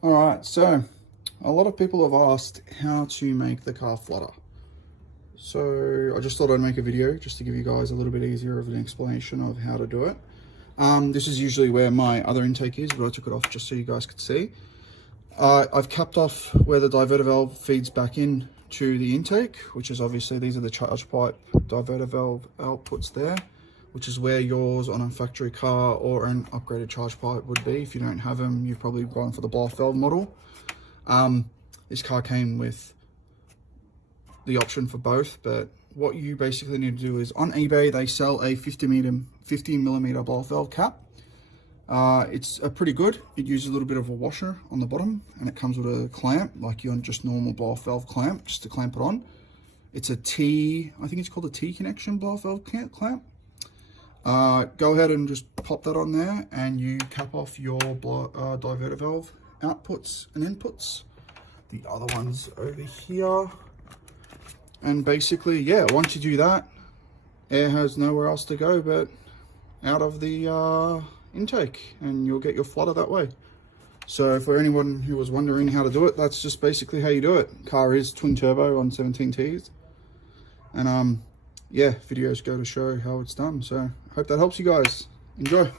All right, so a lot of people have asked how to make the car flutter. So I just thought I'd make a video just to give you guys a little bit easier of an explanation of how to do it. This is usually where my other intake is, but I took it off just so you guys could see. I've capped off where the diverter valve feeds back in to the intake, which is obviously, these are the charge pipe diverter valve outputs there, which is where yours on a factory car or an upgraded charge pipe would be. If you don't have them, you've probably gone for the blow-off valve model. This car came with the option for both, but what you basically need to do is, on eBay they sell a 50 millimeter blow-off valve cap. It's pretty good. It uses a little bit of a washer on the bottom, and it comes with a clamp, like your just normal blow-off valve clamp, just to clamp it on. It's a T, I think it's called a T connection blow-off valve clamp. Go ahead and just pop that on there, and you cap off your diverter valve outputs and inputs. The other one's over here. And basically, yeah, once you do that, air has nowhere else to go but out of the intake, and you'll get your flutter that way. So for anyone who was wondering how to do it, that's just basically how you do it. Car is twin turbo on 17Ts, and yeah, videos go to show how it's done. So hope that helps you guys. Enjoy.